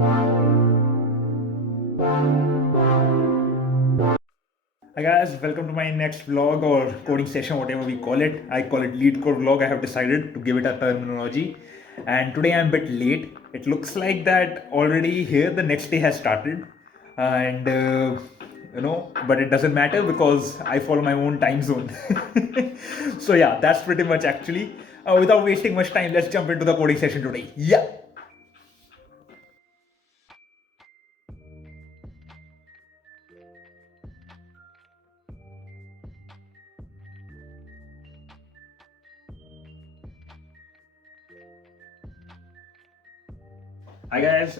Hi guys, welcome to my next vlog or coding session, whatever we call it. I call it lead code vlog. I have decided to give it a terminology. And today I'm a bit late. It looks like that already here the next day has started. And but it doesn't matter because I follow my own time zone. So yeah, that's pretty much actually. Without wasting much time, let's jump into the coding session today. Yeah. Hi guys,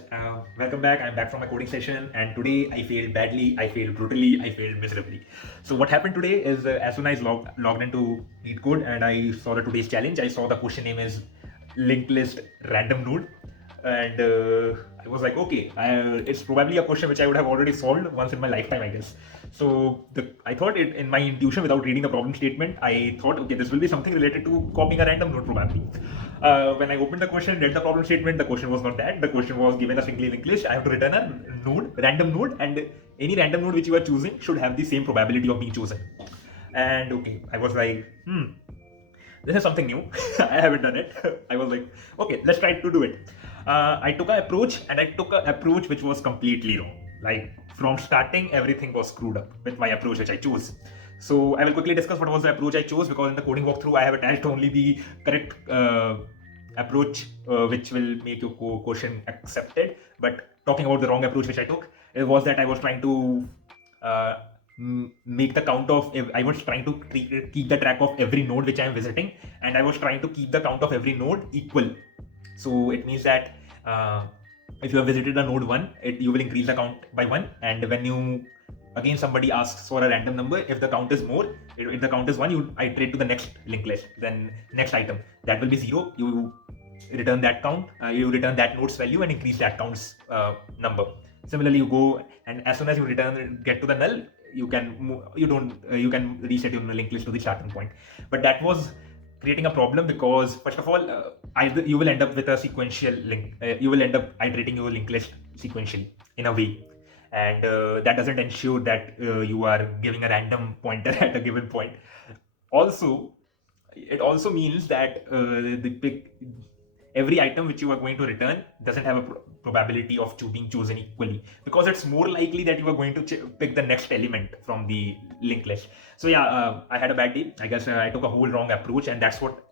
welcome back. I'm back from my coding session, and today I failed badly, I failed brutally, I failed miserably. So what happened today is as soon as I logged into LeetCode and I saw the today's challenge, I saw the question name is linked list random node, and I was like, okay, it's probably a question which I would have already solved once in my lifetime, I guess. So I thought it in my intuition without reading the problem statement, I thought, okay, this will be something related to copying a random node probably. When I opened the question, read the problem statement, the question was not that. The question was given a single linked list. I have to return a node, random node, and any random node which you are choosing should have the same probability of being chosen. And okay, I was like, this is something new. I haven't done it. I was like, okay, let's try to do it. I took an approach, and I took an approach which was completely wrong. Like from starting, everything was screwed up with my approach which I chose. So I will quickly discuss what was the approach I chose, because in the coding walkthrough I have attached only the correct approach which will make your question accepted. But talking about the wrong approach which I took, it was that I was trying to uh, make the count of, I was trying to keep the track of every node which I am visiting, and I was trying to keep the count of every node equal. So it means that if you have visited a node 1, you will increase the count by 1, and when you again somebody asks for a random number, if the count is more, if the count is 1, you iterate to the next linked list, then next item that will be 0, you return that count, you return that node's value and increase that count's number. Similarly, you go, and as soon as you get to the null, you can you can reset your linked list to the starting point. But that was creating a problem, because first of all, either you will end up with a sequential link, you will end up iterating your linked list sequentially in a way, and that doesn't ensure that you are giving a random pointer at a given point. Also, it also means that every item which you are going to return doesn't have a probability of being chosen equally, because it's more likely that you are going to pick the next element from the linked list. So yeah, I had a bad day, I guess. I took a whole wrong approach, and that's what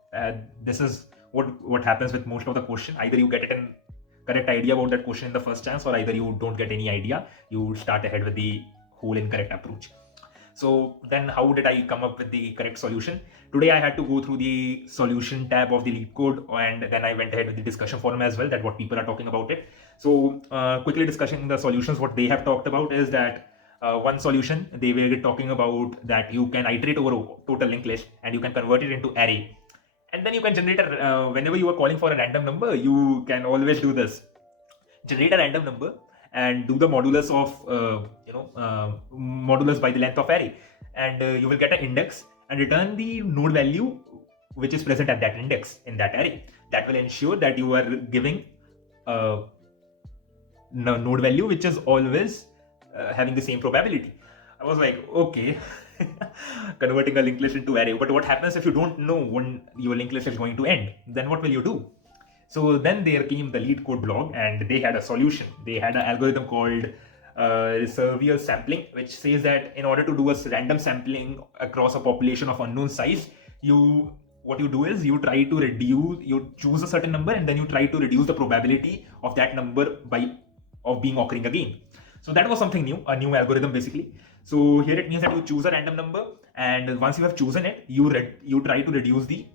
this is what happens with most of the question. Either you get it in correct idea about that question in the first chance, or either you don't get any idea, you start ahead with the whole incorrect approach. So then how did I come up with the correct solution? Today I had to go through the solution tab of the LeetCode, and then I went ahead with the discussion forum as well, that what people are talking about it. So quickly discussing the solutions, what they have talked about is that one solution, they were talking about that you can iterate over a total linked list and you can convert it into array. And then you can generate whenever you are calling for a random number, you can always do this. Generate a random number and do the modulus of modulus by the length of array, and you will get an index and return the node value which is present at that index in that array. That will ensure that you are giving a node value which is always having the same probability. I was like, okay, converting a linked list into array. But what happens if you don't know when your linked list is going to end? Then what will you do? So then there came the LeetCode blog, and they had a solution. They had an algorithm called reservoir sampling, which says that in order to do a random sampling across a population of unknown size, what you do is you try to reduce, you choose a certain number, and then you try to reduce the probability of that number of being occurring again. So that was something new, a new algorithm basically. So here it means that you choose a random number, and once you have chosen it, you try to reduce the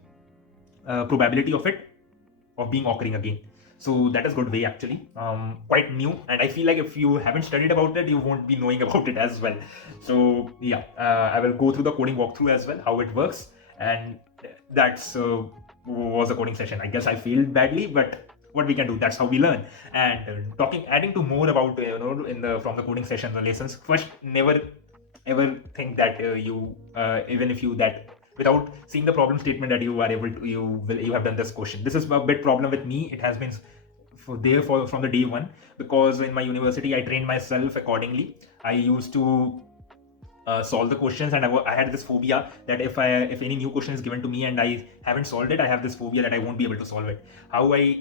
probability of being occurring again. So that is good way actually, quite new, and I feel like if you haven't studied about it, you won't be knowing about it as well. So yeah, I will go through the coding walkthrough as well, how it works, and that's was a coding session. I guess I failed badly, but what we can do, that's how we learn. And adding to more about from the coding session, the lessons. First, never ever think that even if you that without seeing the problem statement, that you are able to you have done this question. This is a bit problem with me. It has been from the day one, because in my university I trained myself accordingly. I used to solve the questions, and I had this phobia that if any new question is given to me and I haven't solved it, I have this phobia that I won't be able to solve it. How I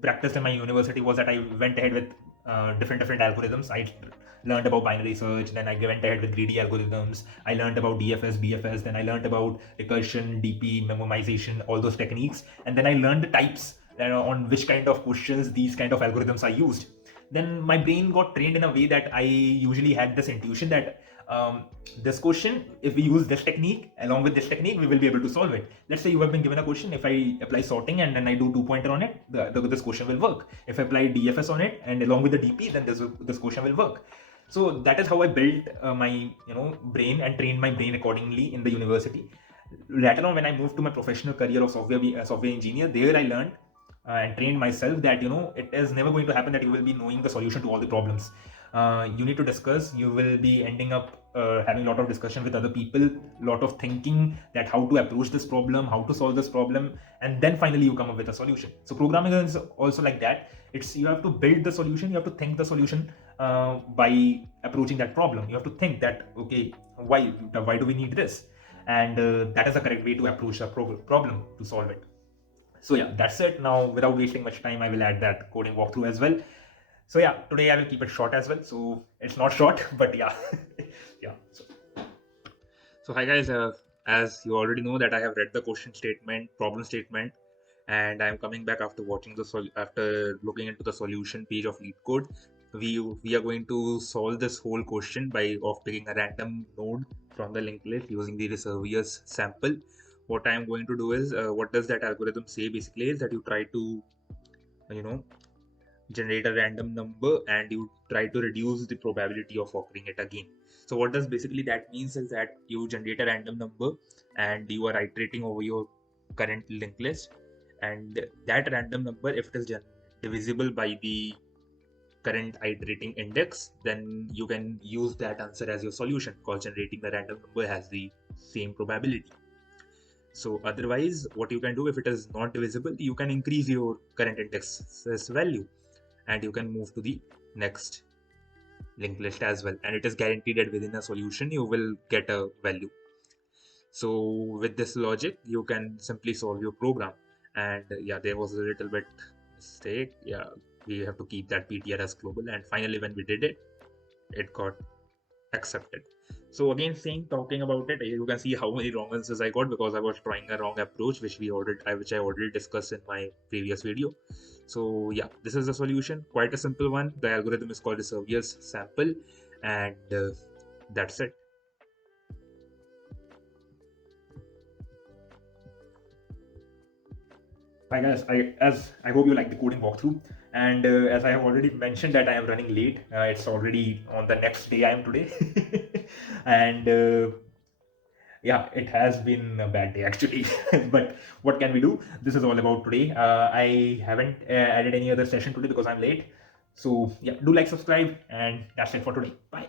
practiced in my university was that I went ahead with different algorithms. I learned about binary search, then I went ahead with greedy algorithms. I learned about DFS, BFS, then I learned about recursion, DP, memoization, all those techniques, and then I learned the types on which kind of questions these kind of algorithms are used. Then my brain got trained in a way that I usually had this intuition that this question, if we use this technique along with this technique, we will be able to solve it. Let's say you have been given a question. If I apply sorting and then I do 2-pointer on it, this question will work. If I apply DFS on it and along with the DP, then this question will work. So that is how I built my brain and trained my brain accordingly in the university. Later on, when I moved to my professional career of software engineer, there I learned and trained myself that it is never going to happen that you will be knowing the solution to all the problems. You need to discuss. You will be ending up having a lot of discussion with other people, lot of thinking that how to approach this problem, how to solve this problem, and then finally you come up with a solution. So programming is also like that. It's you have to build the solution, you have to think the solution by approaching that problem. You have to think that, okay, why do we need this, and that is the correct way to approach a problem to solve it. So yeah, that's it. Now, without wasting much time, I will add that coding walkthrough as well. So yeah, today I will keep it short as well. So it's not short, but yeah, yeah. So hi guys, as you already know that I have read the problem statement, and I'm coming back after watching after looking into the solution page of LeetCode. We are going to solve this whole question by picking a random node from the linked list using the Reservius sample. What I'm going to do is, what does that algorithm say basically is that you try to, generate a random number and you try to reduce the probability of occurring it again. So what does basically that means is that you generate a random number and you are iterating over your current linked list, and that random number, if it is divisible by the current iterating index, then you can use that answer as your solution, because generating the random number has the same probability. So otherwise, what you can do, if it is not divisible, you can increase your current index's value and you can move to the next linked list as well, and it is guaranteed that within a solution you will get a value. So with this logic, you can simply solve your program. And yeah, there was a little bit mistake. Yeah, we have to keep that PTR as global, and finally when we did it, it got accepted. So again, talking about it, you can see how many wrong answers I got because I was trying a wrong approach, which I already discussed in my previous video. So yeah, this is the solution, quite a simple one. The algorithm is called the Reservius sample, and that's it. Hi guys, I hope you like the coding walkthrough, and as I have already mentioned that I am running late. It's already on the next day I am today, and yeah, it has been a bad day actually. But what can we do? This is all about today. I haven't added any other session today because I'm late. So yeah, do like, subscribe, and that's it for today. Bye.